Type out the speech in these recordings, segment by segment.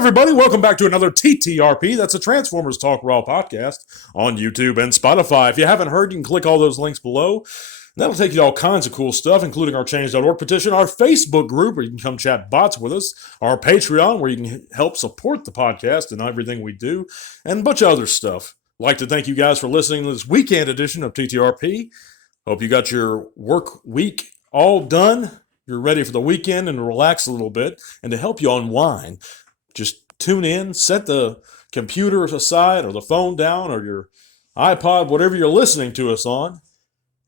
everybody, welcome back to another TTRP. That's a Transformers Talk Raw podcast on YouTube and Spotify. If you haven't heard, you can click all those links below. That'll take you to all kinds of cool stuff, including our Change.org petition, our Facebook group where you can come chat bots with us, our Patreon where you can help support the podcast and everything we do, and a bunch of other stuff. I'd like to thank you guys for listening to this weekend edition of TTRP. Hope you got your work week all done. You're ready for the weekend and to relax a little bit. And to help you unwind, just tune in, set the computer aside or the phone down or your iPod, whatever you're listening to us on,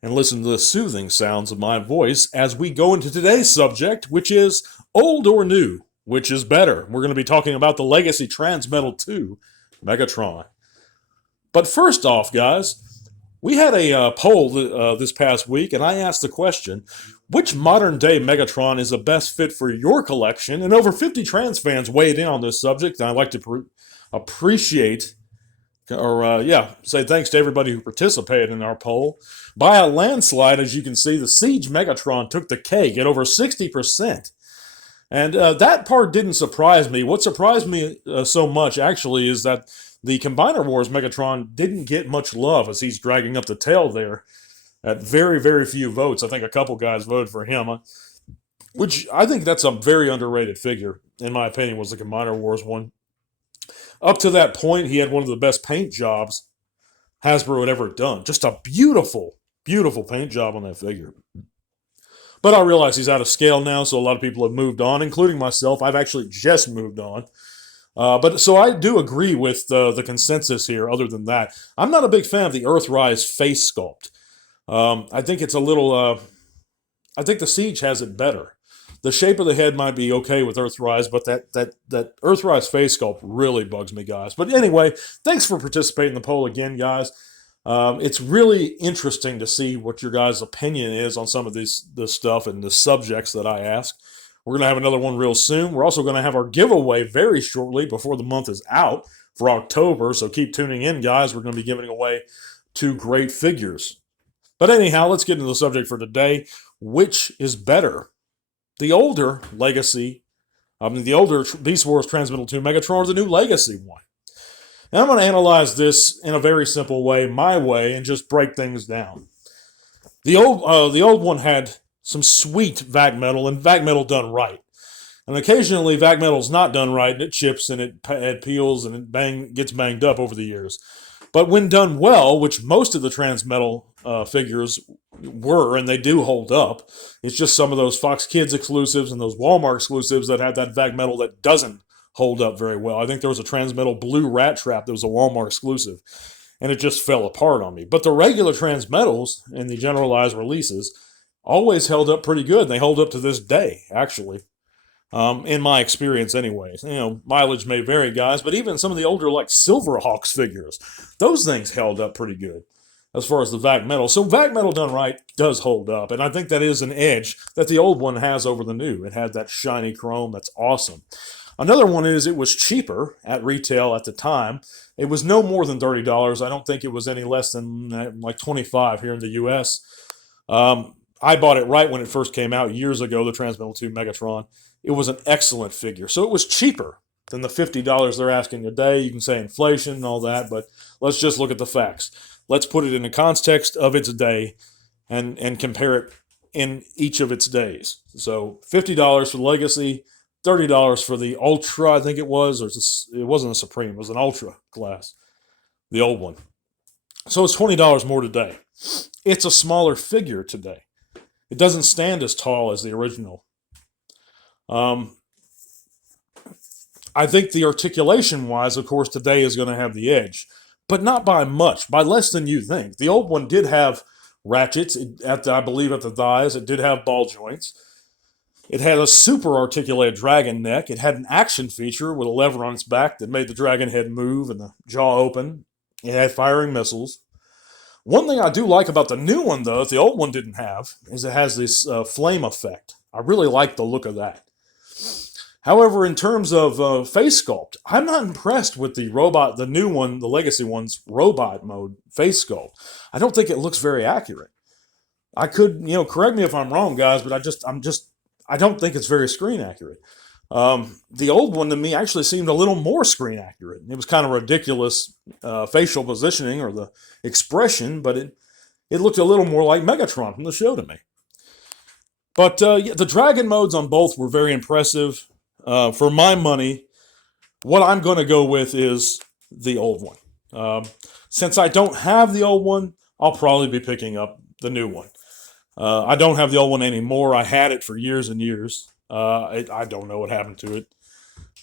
and listen to the soothing sounds of my voice as we go into today's subject, which is old or new, which is better. We're going to be talking about the Legacy Transmetal 2 Megatron. But first off, guys, we had a poll this past week, and I asked the question, which modern-day Megatron is the best fit for your collection? And over 50 trans fans weighed in on this subject, and I'd like to appreciate, say thanks to everybody who participated in our poll. By a landslide, as you can see, the Siege Megatron took the cake at over 60%. And that part didn't surprise me. What surprised me so much, actually, is that the Combiner Wars Megatron didn't get much love as he's dragging up the tail there at very, very few votes. I think a couple guys voted for him, which I think that's a very underrated figure, in my opinion, was the Combiner Wars one. Up to that point, he had one of the best paint jobs Hasbro had ever done. Just a beautiful, beautiful paint job on that figure. But I realize he's out of scale now, so a lot of people have moved on, including myself. I've actually just moved on. But so I do agree with the consensus here. Other than that, I'm not a big fan of the Earthrise face sculpt. I think it's a little. I think the Siege has it better. The shape of the head might be okay with Earthrise, but that Earthrise face sculpt really bugs me, guys. But anyway, thanks for participating in the poll again, guys. It's really interesting to see what your guys' opinion is on some of this stuff and the subjects that I ask. We're going to have another one real soon. We're also going to have our giveaway very shortly before the month is out for October. So keep tuning in, guys. We're going to be giving away 2 great figures. But anyhow, let's get into the subject for today. Which is better? The older Legacy, the older Beastwars Transmetal 2 Megatron or the new Legacy one? And I'm going to analyze this in a very simple way, my way, and just break things down. The old one had some sweet vac metal, and vac metal done right. And occasionally vac metal's not done right, and it chips and it peels and it gets banged up over the years. But when done well, which most of the Transmetal figures were, and they do hold up, it's just some of those Fox Kids exclusives and those Walmart exclusives that have that vac metal that doesn't hold up very well. I think there was a Transmetal Blue Rat Trap that was a Walmart exclusive, and it just fell apart on me. But the regular Transmetals and the generalized releases always held up pretty good. They hold up to this day, actually, in my experience anyways. You know, mileage may vary, guys, but even some of the older, like Silverhawks figures, those things held up pretty good as far as the vac metal. So vac metal done right does hold up, and I think that is an edge that the old one has over the new. It had that shiny chrome. That's awesome. Another one is it was cheaper at retail at the time. It was no more than $30. I don't think it was any less than like $25 here in the U.S. I bought it right when it first came out years ago, the Transmetal 2 Megatron. It was an excellent figure. So it was cheaper than the $50 they're asking today. You can say inflation and all that, but let's just look at the facts. Let's put it in the context of its day and compare it in each of its days. So $50 for the Legacy, $30 for the Ultra, I think it was, or it wasn't a Supreme, it was an Ultra class, the old one. So it's $20 more today. It's a smaller figure today. It doesn't stand as tall as the original. I think the articulation-wise, of course, today is going to have the edge, but not by much, by less than you think. The old one did have ratchets, I believe at the thighs. It did have ball joints. It had a super articulated dragon neck. It had an action feature with a lever on its back that made the dragon head move and the jaw open. It had firing missiles. One thing I do like about the new one, though, that the old one didn't have, is it has this flame effect. I really like the look of that. However, in terms of face sculpt, I'm not impressed with the new one, the Legacy one's robot mode face sculpt. I don't think it looks very accurate. I could, correct me if I'm wrong, guys, but I don't think it's very screen accurate. The old one to me actually seemed a little more screen accurate. It was kind of ridiculous facial positioning or the expression, but it looked a little more like Megatron from the show to me. But yeah, the Dragon modes on both were very impressive. For my money, what I'm going to go with is the old one. Since I don't have the old one, I'll probably be picking up the new one. I don't have the old one anymore. I had it for years and years. I don't know what happened to it.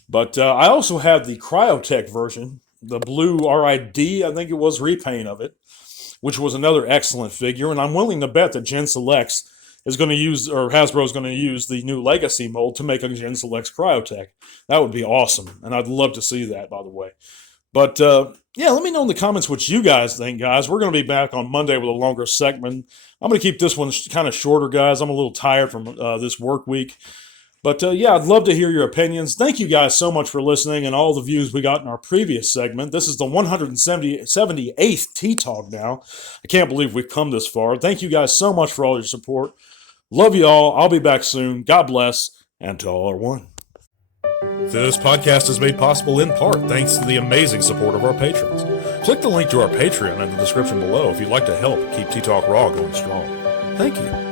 But I also have the Cryotech version, the blue RID, I think it was, repaint of it, which was another excellent figure. And I'm willing to bet that Gen Selects is going to use, or Hasbro is going to use the new Legacy mold to make a Gen Selects Cryotech. That would be awesome. And I'd love to see that, by the way. But yeah, let me know in the comments what you guys think, guys. We're going to be back on Monday with a longer segment. I'm going to keep this one kind of shorter, guys. I'm a little tired from this work week. But yeah, I'd love to hear your opinions. Thank you guys so much for listening and all the views we got in our previous segment. This is the 178th T-Talk now. I can't believe we've come this far. Thank you guys so much for all your support. Love you all. I'll be back soon. God bless. And to all are one. This podcast is made possible in part thanks to the amazing support of our patrons. Click the link to our Patreon in the description below if you'd like to help keep T-Talk Raw going strong. Thank you.